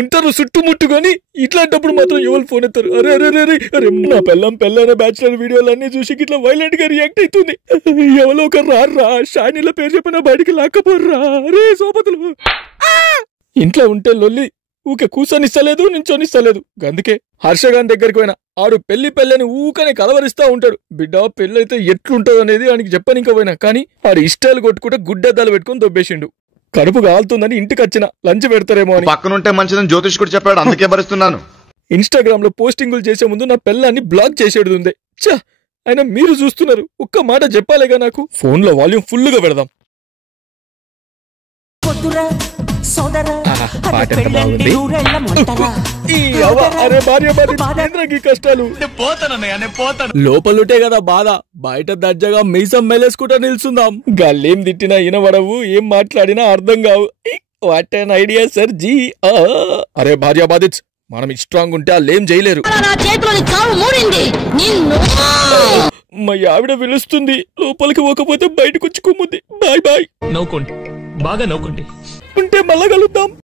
ఉంటారు చుట్టుముట్టుకొని ఇట్లాంటప్పుడు మాత్రం ఎవరు ఫోన్ ఎత్తారు. అరే అరే అరే అరే నా పెళ్ళైన బ్యాచులర్ వీడియోలన్నీ చూసి ఇట్లా వైలెంట్ గా రియాక్ట్ అవుతుంది. ఎవరో ఒక రా షానీల పేరు చెప్పిన బయటికి లాక్కపోర్రా రే సోపతులు. ఇంట్లో ఉంటే లొల్లి ఊకే కూర్చొనిస్తలేదు నించొనిస్తలేదు. అందుకే హర్షగాన్ దగ్గరికి పోయినా ఆడు పెళ్లిని ఊకనే కలవరిస్తా ఉంటాడు. బిడ్డ పెళ్ళైతే ఎట్లుంటది అనేది ఆయనకి చెప్పనిక పోయినా కానీ ఆడు ఇష్టాలు కొట్టుకుంటే గుడ్డెద్దాలు పెట్టుకుని దొబ్బేసిండు. కడుపు కాలుతుందని ఇంటికి వచ్చిన లంచ్ పెడతారేమో అని. పక్కనుంటే మంచిదని జ్యోతిష్కుడు చెప్పాడు, అందుకే భరిస్తున్నాను. ఇన్స్టాగ్రామ్ లో పోస్టింగులు చేసే ముందు నా పెళ్ళాన్ని బ్లాక్ చేసేది ఉంది. చా అయినా మీరు చూస్తున్నారు, ఒక్క మాట చెప్పాలేగా నాకు. ఫోన్ లో వాల్యూమ్ ఫుల్ గా పెడదాం. కష్టాలు లోపలుంటే కదా బాధ, బయట దర్జాగా మీసం మెలేసుకుంటా నిల్చుందాం. గల్లేం తిట్టినా ఇనవడవు, ఏం మాట్లాడినా అర్థం కావు. What an idea sir ji. అరే భార్య బాధిత్, మనం స్ట్రాంగ్ ఉంటే వాళ్ళేం చేయలేరు. మా ఆవిడ పిలుస్తుంది, లోపలికి పోకపోతే బయటకు వచ్చి కుమ్ముద్ది. Bye bye. నవ్వుకోండి, బాగా నవ్వుకోండి. ఉంటే మళ్ళా కలుద్దాం.